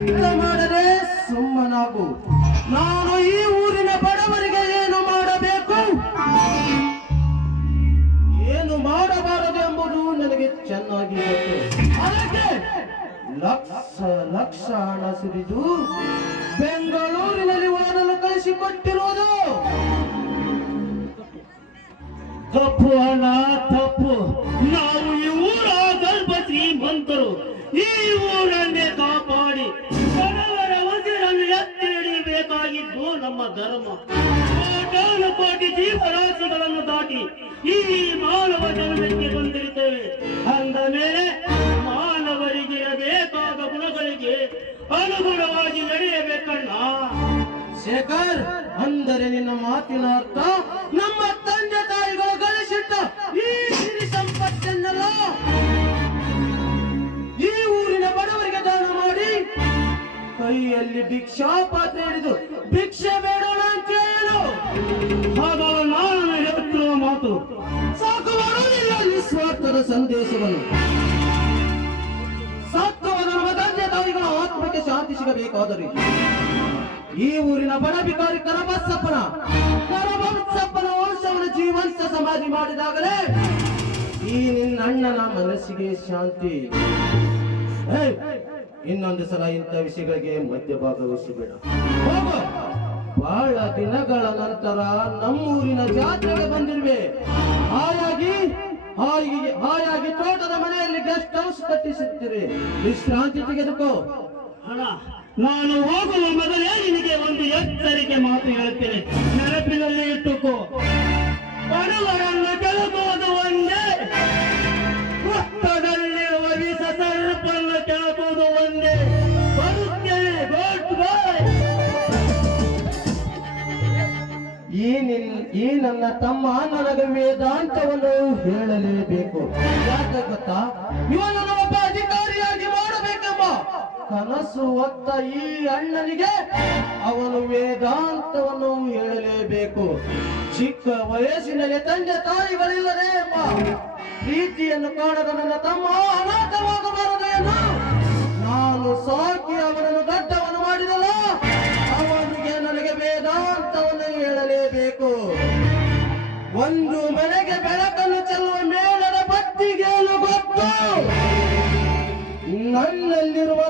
ಮಾಡದೆ ಸುಮ್ಮನಾಗು. ನಾನು ಈ ಊರಿನ ಬಡವರಿಗೆ ಏನು ಮಾಡಬೇಕು, ಏನು ಮಾಡಬಾರದು ಎಂಬುದು ನನಗೆ ಚೆನ್ನಾಗಿ ಗೊತ್ತು. ಅದಕ್ಕೆ ಲಕ್ಷ ಲಕ್ಷ ಹಣ ಸುರಿದು ಬೆಂಗಳೂರಿನಲ್ಲಿ ಓದಲು ಕಳಿಸಿಕೊಟ್ಟಿರುವುದು ತಪ್ಪು ಅಣ್ಣ, ತಪ್ಪು. ನಾವು ಈ ಊರ ಸ್ವಲ್ಪ ಶ್ರೀಮಂತರು. ಈ ಊರನ್ನೇ ಕಾಪಾಡಿ ಬಡವರ ಉಸಿರನ್ನು ಎತ್ತಿ ಹಿಡಿಯಬೇಕಾಗಿದ್ದು ನಮ್ಮ ಧರ್ಮ. ಕೋಟಾನು ಕೋಟಿ ಜೀವರಾಶಿಗಳನ್ನು ದಾಟಿ ಈ ಮಾನವ ಜನ್ಮಕ್ಕೆ ಬಂದಿರುತ್ತೇವೆ. ಅಂದ ಮೇಲೆ ಮಾನವರಿಗೆ ಇರಬೇಕಾದ ಗುಣಗಳಿಗೆ ಅನುಗುಣವಾಗಿ ನಡೆಯಬೇಕಣ್ಣ. ಶೇಖರ್, ಅಂದರೆ ನಿನ್ನ ಮಾತಿನ ಅರ್ಥ ನಮ್ಮ ತಂದೆ ತಾಯಿಗಳು ಗಳಿಸಿಟ್ಟ ಈ ಸಿರಿ ಸಂಪತ್ತನ್ನೆಲ್ಲ ಈ ಊರಿನ ಬಡವರಿಗೆ ದಾನ ಮಾಡಿ ಕೈಯಲ್ಲಿ ಭಿಕ್ಷಾ ಪಾತ್ರೆ ಹಿಡಿದು ಭಿಕ್ಷೆ ಬೇಡೋಣ ಅಂತ ಹೇಳು. ಹಾಗಾಗ ನಾನು ಹೇಳುತ್ತಿರುವ ಮಾತು ಸಾಕು ಮಾಡುವುದಿಲ್ಲ ನಿಸ್ವಾರ್ಥದ ಸಂದೇಶವನ್ನು. ಸತ್ವದ ನಮ್ಮ ತಂದೆ ತಾಯಿಗಳ ಆತ್ಮಕ್ಕೆ ಶಾಂತಿ ಸಿಗಬೇಕಾದರೆ ಈ ಊರಿನ ಬಡ ಬಿಕಾರಿ ಕರಬಸಪ್ಪನ ವಂಶವನ್ನು ಜೀವಂತ ಸಮಾಧಿ ಮಾಡಿದಾಗಲೇ ಈ ನಿನ್ನ ಅಣ್ಣನ ಮನಸ್ಸಿಗೆ ಶಾಂತಿ. ಇನ್ನೊಂದು ಸಲ ಇಂಥ ವಿಷಯಗಳಿಗೆ ಮಧ್ಯಭಾಗವಹಿಸಬೇಡ. ಹೋಗು. ಬಹಳ ದಿನಗಳ ನಂತರ ನಮ್ಮೂರಿನ ಜಾತ್ರೆಗೆ ಬಂದಿರುವೆ. ಹಾಯಾಗಿ ತೋಟದ ಮನೆಯಲ್ಲಿ ಗೆಸ್ಟ್ ಹೌಸ್ ಕಟ್ಟಿಸುತ್ತೀರಿ. ವಿಶ್ರಾಂತಿ ತೆಗೆದುಕೋ. ಅಣ್ಣ, ನಾನು ಹೋಗುವ ಮೊದಲೇ ನಿನಗೆ ಒಂದು ಎಚ್ಚರಿಕೆ ಮಾತು ಹೇಳುತ್ತೇನೆ, ನೆನಪಿನಲ್ಲಿ ಇಟ್ಟುಕೋ. ಬಡವರನ್ನು ಕೆಳಕೋದು ಒಂದೇ, ಹುತ್ತದಲ್ಲಿರುವ ವಿಷ ಸರ್ಪನ್ನು ಕೆಳಕೋದು ಒಂದೇ. ಬರುತ್ತೇನೆ. Good bye. ಈ ನನ್ನ ತಮ್ಮ ನನಗೆ ವೇದಾಂತವನ್ನು ಹೇಳಲೇಬೇಕು. ಯಾಕೆ ಗೊತ್ತಾ? ಇವನನ್ನು ಒಬ್ಬ ಅಧಿಕಾರಿಯಾಗಿ ಮಾಡಬೇಕೆಂಬ ಕನಸು ಹೊತ್ತ ಈ ಅಣ್ಣನಿಗೆ ಅವನು ವೇದಾಂತವನ್ನು ಹೇಳಲೇಬೇಕು. ಚಿಕ್ಕ ವಯಸ್ಸಿನಲ್ಲಿ ತಂದೆ ತಾಯಿಗಳಿಲ್ಲದೆ ಎಂಬ ಪ್ರೀತಿಯನ್ನು ಕಾಣದ ನನ್ನ ತಮ್ಮ ಅನಾಥವಾಗಬಾರದು ಎಂದು ನಾನು ಸಾಕಿ ಅವನನ್ನು ದಡ್ಡವನ್ನು ಮಾಡಿದಲ್ಲ, ಅವನಿಗೆ ನನಗೆ ವೇದಾಂತವನ್ನು ಹೇಳಲೇಬೇಕು. ಒಂದು ಮನೆಗೆ ಬೆಳಕನ್ನು ಚೆಲ್ಲುವ ಮೇಳದ ಬತ್ತಿಗೇನು ಗೊತ್ತು? ನನ್ನಲ್ಲಿರುವ